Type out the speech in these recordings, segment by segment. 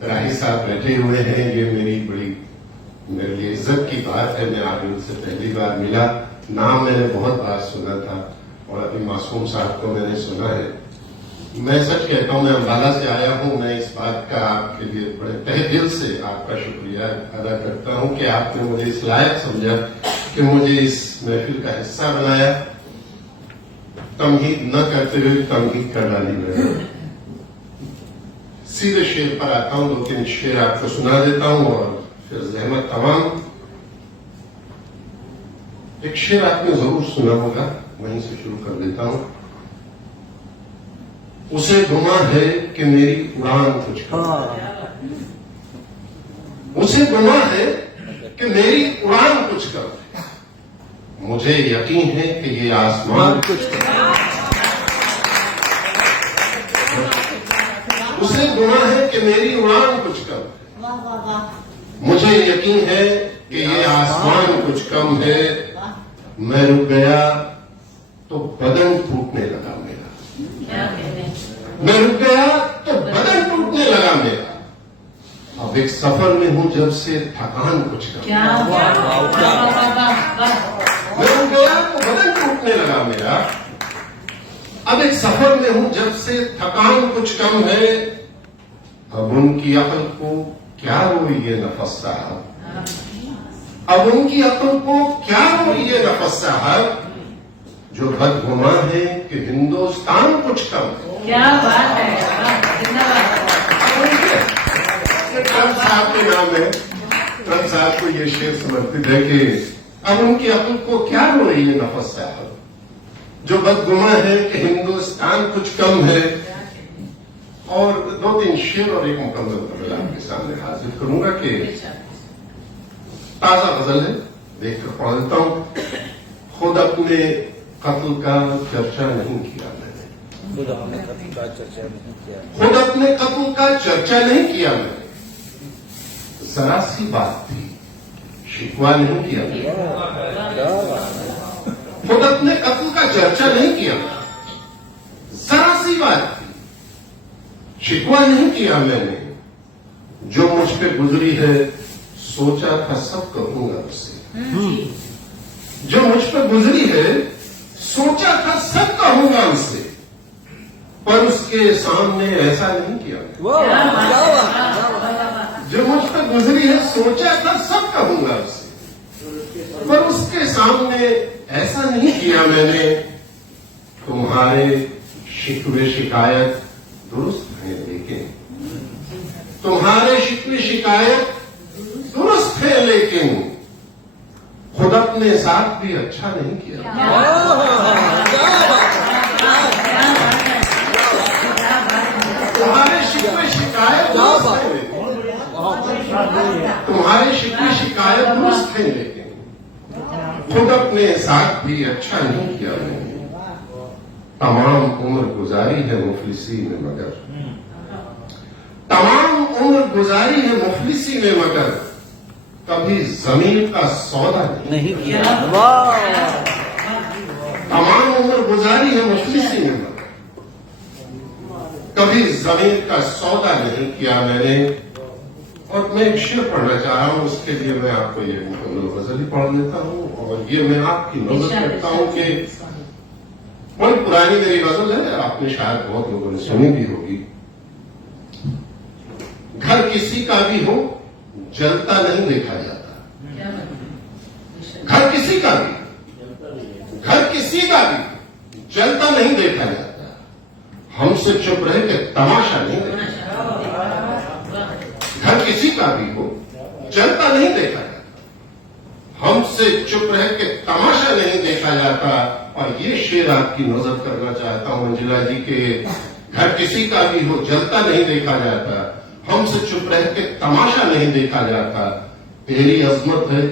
राही साहब बैठे हुए हैं, ये मेरे लिए इज्जत की बात है। मैं आज उनसे पहली बार मिला, नाम मैंने बहुत बार सुना था और अभी मासूम साहब को मैंने सुना है। मैं सच कहता हूं, मैं अम्बाला से आया हूं। मैं इस बात का आपके लिए बड़े तहे दिल से आपका शुक्रिया अदा करता हूं कि आपने मुझे इस लायक समझा कि मुझे इस महफिल का हिस्सा बनाया। तमहीद न करते हुए तमहीद कर डाली मैंने। सीधे शेर पर आता हूं, 2-3 शेर आपको सुना देता हूं और फिर जहमत तमाम। एक शेर आपने जरूर सुना होगा, वहीं से शुरू कर देता हूं। उसे गुमा है कि मेरी उड़ान कुछ कम, उसे गुमा है कि मेरी उड़ान कुछ कम, मुझे यकीन है कि ये आसमान कुछ कम। उसे गुमा है कि मेरी उड़ान कुछ कम, मुझे यकीन है कि ये आसमान कुछ कम है। मैं रुक गया तो बदन टूटने लगा मेरा, मैं रुक गया तो बदन टूटने लगा मेरा। अब एक सफर में हूं जब से थकान कुछ कम, मैं रुक गया तो बदन टूटने लगा मेरा। अब एक सफर में हूं जब से थकान कुछ कम है। अब उनकी अकल को क्या रोई ये नफस साहब, अब उनकी अकल को क्या रोई ये नफस साहब, जो बदगुमा है कि हिंदुस्तान कुछ कम है। क्या बात है, ट्रंप साहब के नाम है, ट्रंप साहब को ये शेर समर्पित है कि अब उनकी अकल को क्या रोई ये नफस साहब, जो बदगुमा है कि हिंदुस्तान कुछ कम है। और 2-3 शेर और एक मुकम्मल गजल आपके सामने हाजिर करूंगा कि ताजा गजल है, देखकर पढ़ देता हूं। खुद अपने कत्ल का चर्चा नहीं किया मैंने, खुद अपने कत्ल का चर्चा नहीं किया, खुद अपने कत्ल का चर्चा नहीं किया मैंने। जरा सी बात थी, शिकवा नहीं किया मैंने। खुद अपने कत्ल का चर्चा नहीं किया, जरा सी बात थी, शिकवा नहीं किया मैंने। जो मुझ पे गुजरी है सोचा था सब कहूंगा उससे, जो मुझ पे गुजरी है सोचा था सब कहूंगा उससे, पर उसके सामने ऐसा नहीं किया। जो मुझ पे गुजरी है सोचा था सब कहूंगा उससे, पर उसके सामने ऐसा नहीं किया मैंने। तुम्हारे शिकवे शिकायत दुरुस्त है लेकिन, तुम्हारे शिकवे शिकायत दुरुस्त है लेकिन, खुद अपने साथ भी अच्छा नहीं किया। तुम्हारे शिकवे शिकायत दुरुस्त है लेकिन, तुम्हारे शिकवे शिकायत दुरुस्त है लेकिन, खुद अपने साथ भी अच्छा नहीं किया मैंने। तमाम उम्र गुजारी है मुफलिसी में मगर, तमाम उम्र गुजारी है मुफलिसी में मगर, कभी जमीन का सौदा नहीं किया। तमाम उम्र गुजारी है मुफलिसी में मगर, कभी जमीन का सौदा नहीं किया मैंने। और मैं एक शेर पढ़ना चाह रहा हूं, उसके लिए मैं आपको ये मुकम्मल गजल ही पढ़ लेता हूं। और ये मैं आपकी नजर करता हूं कि बड़ी पुरानी मेरी गजल है, आपने शायद बहुत लोगों ने सुनी भी होगी। घर किसी का भी हो जलता नहीं देखा जाता, घर किसी का भी, घर किसी का भी जलता नहीं देखा जाता। हमसे चुप रहे कि तमाशा नहीं देखा जाता, घर किसी का भी हो जलता नहीं देखा जाता। हमसे चुप रहे कि तमाशा नहीं देखा जाता। और ये शेर आपकी नजर करना चाहता हूं मंजिला जी के, घर किसी का भी हो जलता नहीं देखा जाता, हमसे चुप रह के तमाशा नहीं देखा जाता। तेरी अजमत है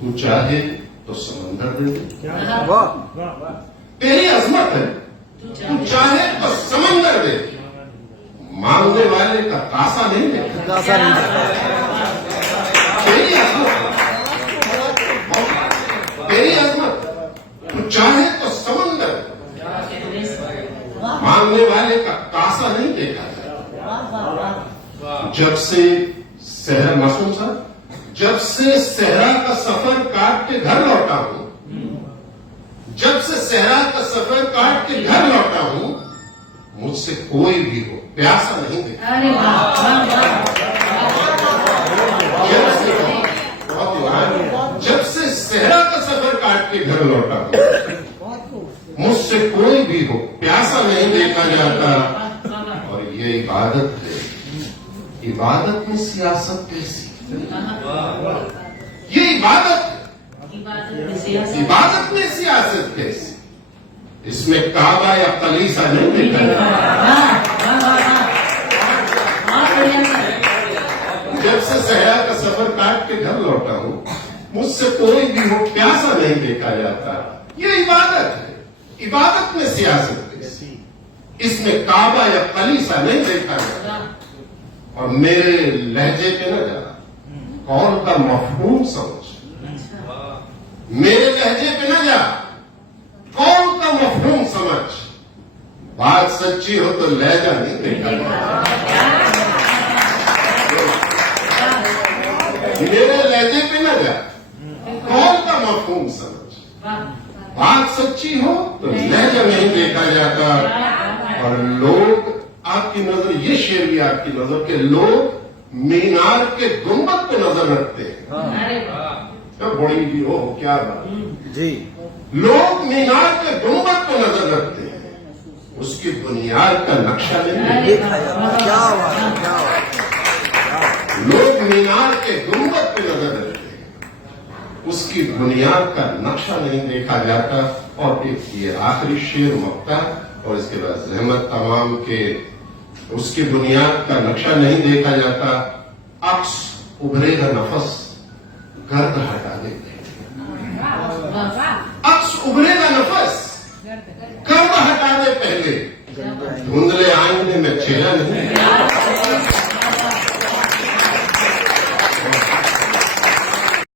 तू चाहे तो समंदर दे दे, तेरी अजमत है तू चाहे तो समंदर दे, मांगने वाले का तासा नहीं दे। तेरी अजमत, तेरी अजमत तू चाहे तो समंदर, मांगने वाले का तासा नहीं देखा जाता। जब से सहरा मासूम साहब, जब से सहरा का सफर काट के घर लौटा हूं, जब से सहरा का सफर काट के घर लौटा हूं, मुझसे कोई भी हो प्यासा नहीं देखा। अरे वाह, जब से सहरा का सफर काट के घर लौटा हूं, मुझसे कोई भी हो प्यासा नहीं देखा जाता। और ये इबादत है, इबादत में सियासत कैसी? ये इबादत है, इबादत में सियासत कैसी? इसमें काबा या कलीसा नहीं देखा जाता। जब से सहरा का सफर काट के घर लौटा हूं, मुझसे कोई भी हो प्यासा नहीं देखा जाता। ये इबादत है, इबादत में सियासत कैसी? इसमें काबा या कलीसा नहीं देखा जाता। और मेरे लहजे पे न जा, कौन का मफहूम समझ, मेरे लहजे पे न जा, कौन का मफहूम समझ। बात सच्ची हो तो लहजा नहीं देखा जाता। मेरे लहजे पे न जा, कौन का मफहूम समझ। बात सच्ची हो तो लहजा नहीं देखा जाता। और लोग आपकी नजर, ये शेर भी आपकी नजर के लोग मीनार के गुंबद पे नजर रखते हैं। तो बड़ी भी हो क्या बात जी। लोग मीनार के गुंबद पे नजर रखते हैं, उसकी बुनियाद का नक्शा नहीं देखा जाता। क्या बात है, क्या बात है। लोग मीनार के गुंबद पे नजर रखते हैं, उसकी बुनियाद का नक्शा नहीं देखा जाता। और एक ये आखिरी शेर मक्ता, और इसके बाद जहमत तमाम के उसकी बुनियाद का नक्शा नहीं देखा जाता। अक्स उभरेगा नफस गर्द हटा देते, अक्स उभरेगा नफस गर्द हटा दे पहले, धुंधले आईने में चेहरा नहीं।